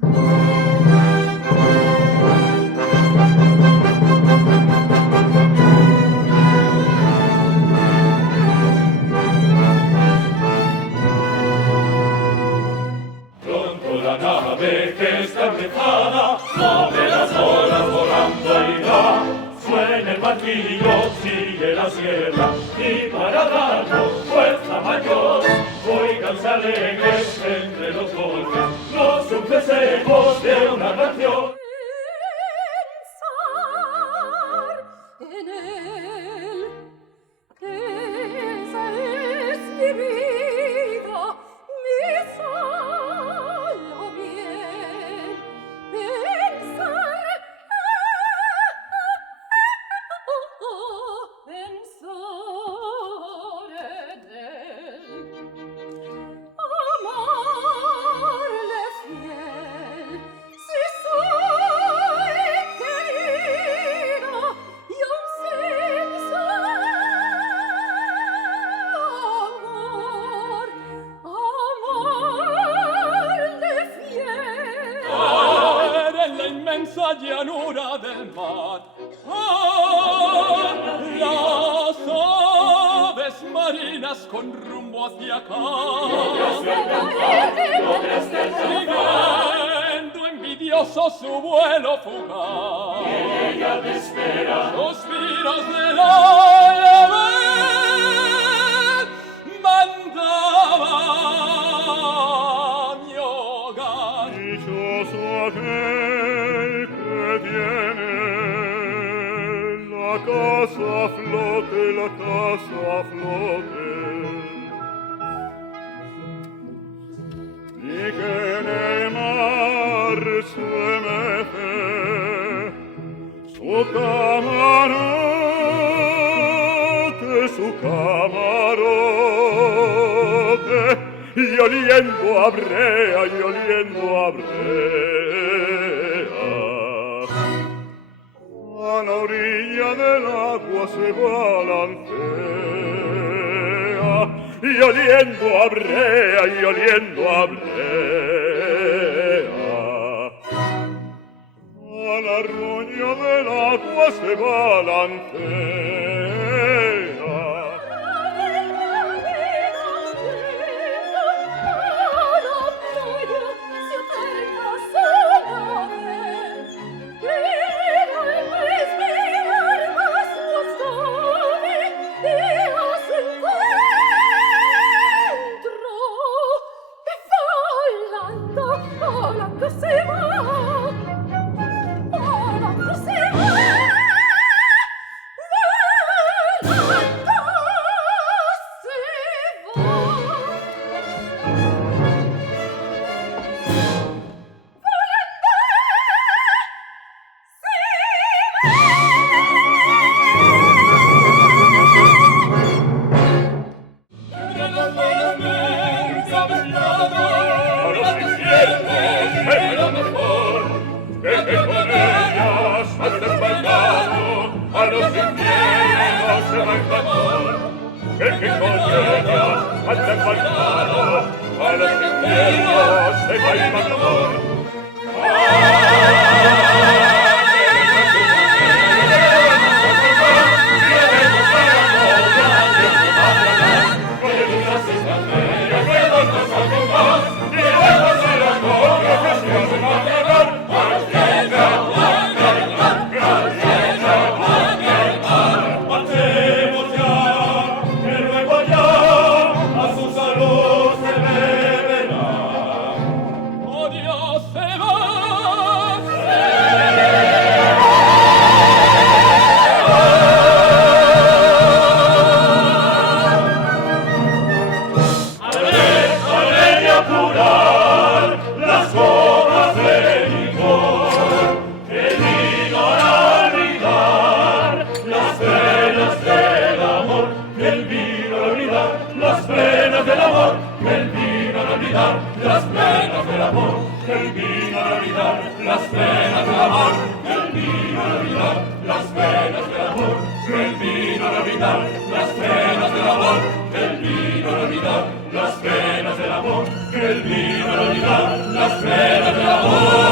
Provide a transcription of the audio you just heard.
Pronto la nave que está empezada sobre las olas volando irá. Suena el martillo, sigue la sierra y para darnos fuerza mayor, oíganse alegres entre los golpes los dulces ecos de una canción. Pensar en él, esa es mi vida, mi solo bien. Pensar en él, amarle fiel, si soy querida y aun sin su amor, amarle fiel. En la inmensa llanura del mar, las aves marinas con rumbo hacia acá, siguiendo envidioso su vuelo fugaz, Y ella me espera, suspiros de la mandaba a mi hogar. Dichoso aquel que tiene la casa a flote, la casa a flote, y que en el mar se mece su camarote, y oliendo a brea, y oliendo a brea. A la orilla del agua se balancea, y oliendo a brea, y oliendo a brea. A la arroyo del agua se balancea. Volando se va, volando se va. a los infiernos será mejor, que con ellas has desbancado, a los infiernos se va el favor, que con ellas has desbancado, a los infiernos se va el favor. Las penas del amor, que el vino al olvidar, las penas del amor, que el vino al olvidar, las penas del amor, que el vino al olvidar, las penas del amor, que el vino al olvidar, las penas del amor, que el vino al olvidar, las penas del amor, que el vino no olvidar las penas del amor.